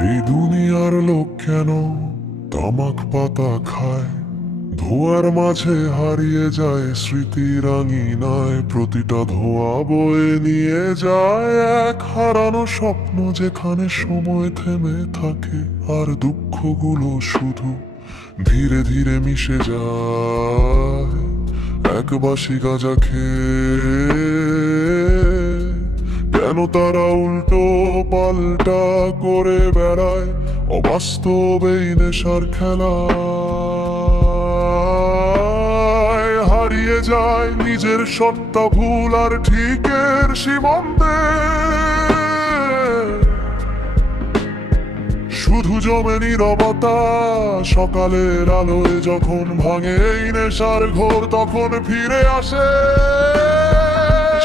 এই দুনিয়ার লোক কেন তামাক পাতা খায়, ধোয়ার মাঝে হারিয়ে যায় স্মৃতির আঙিনায়। প্রতিটা ধোয়া বয়ে নিয়ে যায় এক হারানো স্বপ্ন, যেখানে সময় থেমে থাকে আর দুঃখগুলো শুধু ধীরে ধীরে মিশে যায়। এক বাসি গাঁজা খেয়ে কেন তারা উল্টো পাল্টা করে বেড়ায়, অবাস্তব এই নেশার খেলায় হারিয়ে যায় নিজের সত্তা, ভুল আর ঠিকের সীমান্তে। শুধু জমে নীরবতা, সকালের আলোয় যখন ভাঙে এই নেশার ঘোর, তখন ফিরে আসে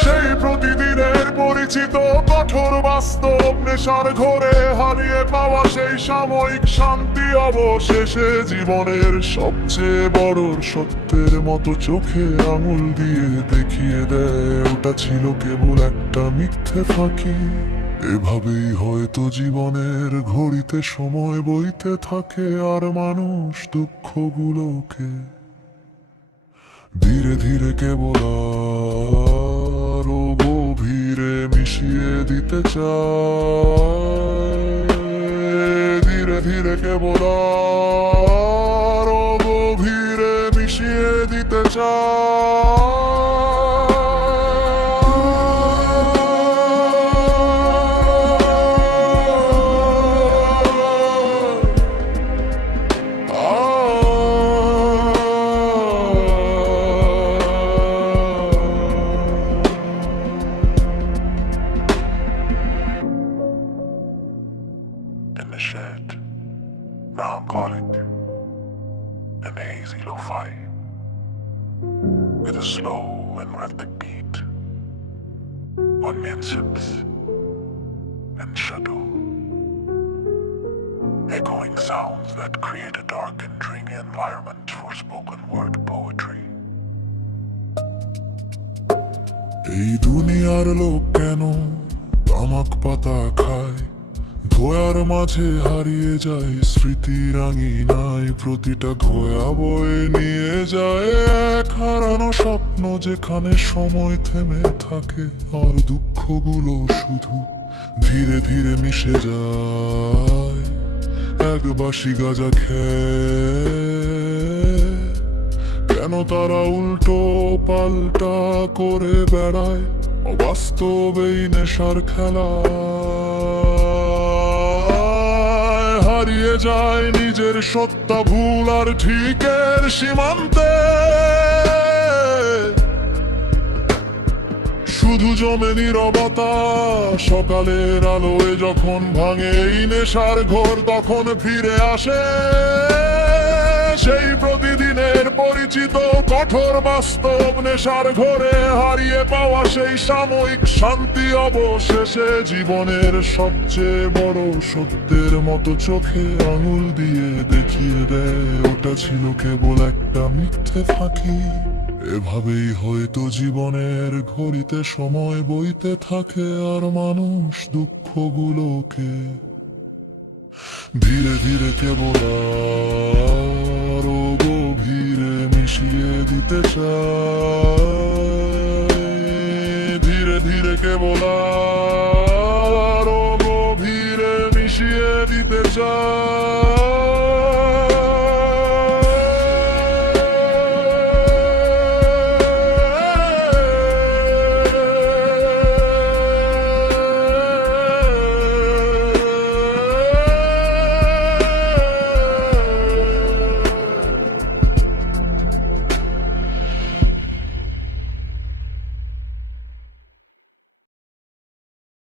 সেই প্রতিদিনের পরিচিত কঠোর বাস্তব। নেশার ঘোরে হারিয়ে পাওয়া সেই সাময়িক শান্তি, অবশেষে জীবনের সবচেয়ে বড় সত্যের মতো চোখে আঙুল দিয়ে দেখিয়ে দেয়, ওটা ছিল কেবল একটা মিথ্যে ফাঁকি। এভাবেই হয়তো জীবনের ঘড়িতে সময় বইতে থাকে, আর মানুষ দুঃখগুলোকে ধীরে ধীরে কেবল আরো গভীরে মিশিয়ে দিতে চায়। ধীরে ধীরে কেবল আরো গভীরে মিশিয়ে দিতে চায়। In the shed, melancholic and hazy lo-fi, with a slow and rhythmic beat, one man sips and shadow, echoing sounds that create a dark and dreamy environment for spoken word poetry. এই দুনিয়ার লোক কেন তামাক পাতা খায়, ধোয়ার মাঝে হারিয়ে যায় স্মৃতির আঙিনায়। প্রতিটা ধোয়া বয়ে নিয়ে যায় এক হারানো স্বপ্ন, যেখানে সময় থেমে থাকে আর দুঃখগুলো শুধু ধীরে ধীরে মিশে যায়। এক বাসি গাঁজা খেয়ে কেন তারা উল্টো পাল্টা করে বেড়ায়, অবাস্তব এই নেশার খেলা হারিয়ে যায় নিজের সত্তা, ভুল আর ঠিকের সীমান্তে। শুধু জমে নীরবতা, সকালের আলোয় যখন ভাঙে এই নেশার ঘোর, তখন ফিরে আসে সেই প্রতিদিনের পরিচিত কঠোর বাস্তব। নেশার ঘোরে হারিয়ে পাওয়া সেই সাময়িক শান্তি, অবশেষে জীবনের সবচেয়ে বড় সত্যের মতো চোখে আঙুল দিয়ে দেখিয়ে দেয়, ওটা ছিল কেবল একটা মিথ্যে ফাঁকি। এভাবেই হয়তো জীবনের ঘড়িতে সময় বইতে থাকে, আর মানুষ দুঃখগুলোকে ধীরে ধীরে কেবল আরো গভীরে মিশিয়ে দিতে চায়। ধীরে ধীরে কেবল আরো গভীরে মিশিয়ে দিতে চায়।